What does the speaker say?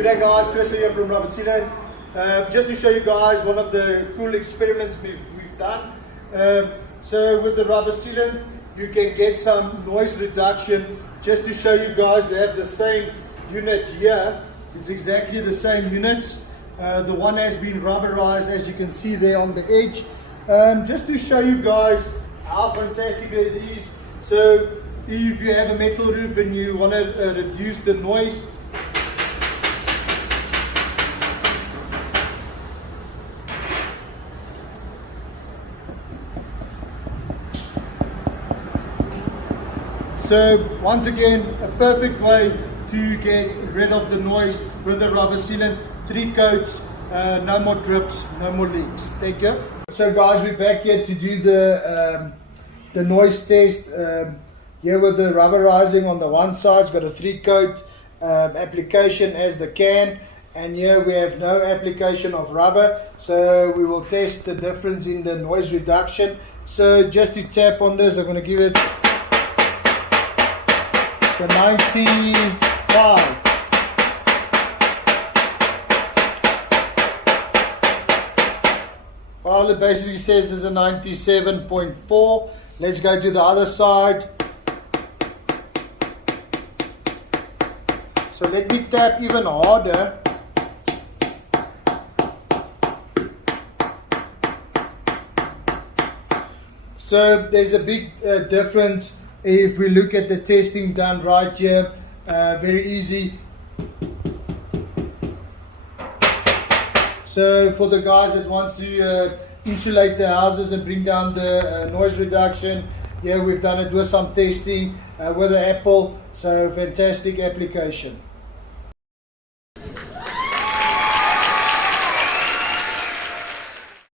Good day guys, Chris here from Rubber Sealant. Just to show you guys one of the cool experiments we've done. So with the Rubber Sealant, you can get some noise reduction. Just to show you guys, we have the same unit here. It's exactly the same units. The one has been rubberized, as you can see there on the edge. Just to show you guys how fantastic it is. So if you have a metal roof and you want to reduce the noise, so once again, a perfect way to get rid of the noise with the Rubber Sealant. 3 coats, no more drips, no more leaks. Thank you. So guys, we're back here to do the noise test. Here with the rubberizing on the one side, it's got a 3 coat application as the can, and here we have no application of rubber. So we will test the difference in the noise reduction. So just to tap on this, I'm going to give it 95. Well, it basically says there's a 97.4. Let's go to the other side. So let me tap even harder. So there's a big difference if we look at the testing done right here. Very easy. So for the guys that wants to insulate their houses and bring down the noise reduction, yeah, we've done it with some testing with the Apple. So fantastic application.